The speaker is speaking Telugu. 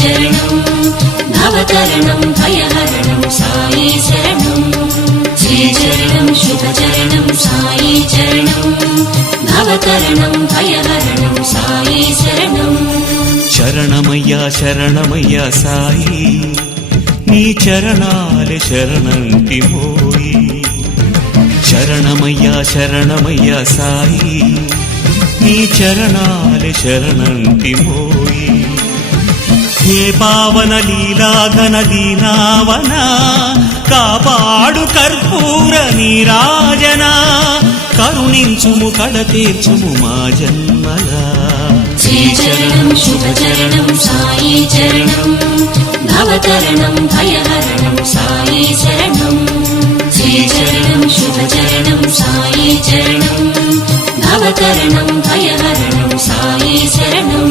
చరణం నవతరణం భయహరణం సాయి శరణం శ్రీచరణం శుభచరణం సాయి చరణం నవతరణం భయహరణం సాయి శరణం శరణమయ్యా శరణమయ్యా సాయి నీ చరణాలే శరణంటిమోయి శరణమయ్యా శరణమయ్యా సాయి నీ చరణాలే శరణంటిమోయి హే పావన లీలాఘన దీనావన కాపాడు కర్పూర నీరాజన కరుణించుము కడతీర్చుము మా జన్మలా శ్రీచరణం శుభచరణం సాయి చరణం నవతరణం భయహరణం సాయి శరణం శ్రీచరణం శుభచరణం సాయి చరణం నవతరణం భయహరణం సాయి శరణం